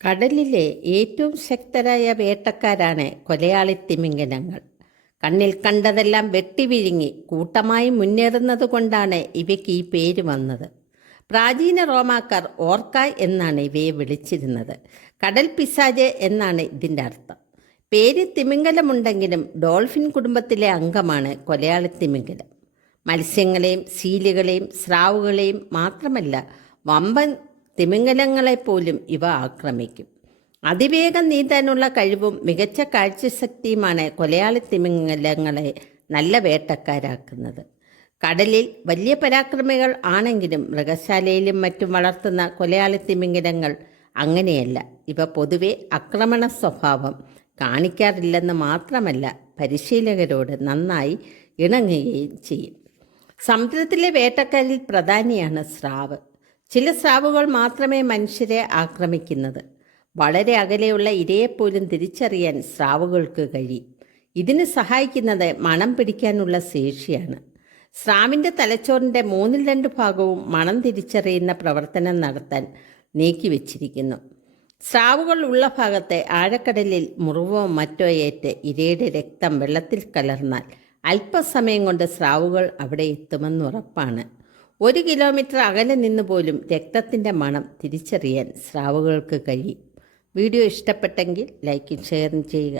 കടലിലെ ഏറ്റവും ശക്തരായ വേട്ടക്കാരാണ് കൊലയാളി തിമിംഗലങ്ങൾ. കണ്ണിൽ കണ്ടതെല്ലാം വെട്ടിവിഴുങ്ങി കൂട്ടമായി മുന്നേറുന്നത് കൊണ്ടാണ് ഇവയ്ക്ക് ഈ പേര് വന്നത്. പ്രാചീന റോമാക്കാർ ഓർക്ക എന്നാണ് ഇവയെ വിളിച്ചിരുന്നത്. കടൽ പിശാച് എന്നാണ് ഇതിൻ്റെ അർത്ഥം. പേര് തിമിംഗലമുണ്ടെങ്കിലും ഡോൾഫിൻ കുടുംബത്തിലെ അംഗമാണ് കൊലയാളി തിമിംഗലം. മത്സ്യങ്ങളെയും സീലുകളെയും സ്രാവുകളെയും മാത്രമല്ല, വമ്പൻ തിമിംഗലങ്ങളെപ്പോലും ഇവ ആക്രമിക്കും. അതിവേഗം നീന്താനുള്ള കഴിവും മികച്ച കാഴ്ചശക്തിയുമാണ് കൊലയാളി തിമിംഗലങ്ങളെ നല്ല വേട്ടക്കാരാക്കുന്നത്. കടലിൽ വലിയ പരാക്രമികൾ ആണെങ്കിലും മൃഗശാലയിലും മറ്റും വളർത്തുന്ന കൊലയാളി തിമിംഗലങ്ങൾ അങ്ങനെയല്ല. ഇവ പൊതുവെ ആക്രമണ സ്വഭാവം കാണിക്കാറില്ലെന്ന് മാത്രമല്ല, പരിശീലകരോട് നന്നായി ഇണങ്ങുകയും ചെയ്യും. സമുദ്രത്തിലെ വേട്ടക്കാരിൽ പ്രധാനിയാണ് സ്രാവ്. ചില സ്രാവുകൾ മാത്രമേ മനുഷ്യരെ ആക്രമിക്കുന്നത്. വളരെ അകലെയുള്ള ഇരയെപ്പോലും തിരിച്ചറിയാൻ സ്രാവുകൾക്ക് കഴിയും. ഇതിന് സഹായിക്കുന്നത് മണം പിടിക്കാനുള്ള ശേഷിയാണ്. സ്രാവിൻ്റെ തലച്ചോറിൻ്റെ 2/3 ഭാഗവും മണം തിരിച്ചറിയുന്ന പ്രവർത്തനം നടത്താൻ നീക്കിവെച്ചിരിക്കുന്നു. സ്രാവുകൾ ഉള്ള ഭാഗത്തെ ആഴക്കടലിൽ മുറിവോ മറ്റോ ഏറ്റ് ഇരയുടെ രക്തം വെള്ളത്തിൽ കലർന്നാൽ അല്പസമയം കൊണ്ട് സ്രാവുകൾ അവിടെ എത്തുമെന്നുറപ്പാണ്. 1 കിലോമീറ്റർ അകലെ നിന്ന് പോലും രക്തത്തിൻ്റെ മണം തിരിച്ചറിയാൻ സ്രാവുകൾക്ക് കഴിയും. വീഡിയോ ഇഷ്ടപ്പെട്ടെങ്കിൽ ലൈക്കും ഷെയറും ചെയ്യുക.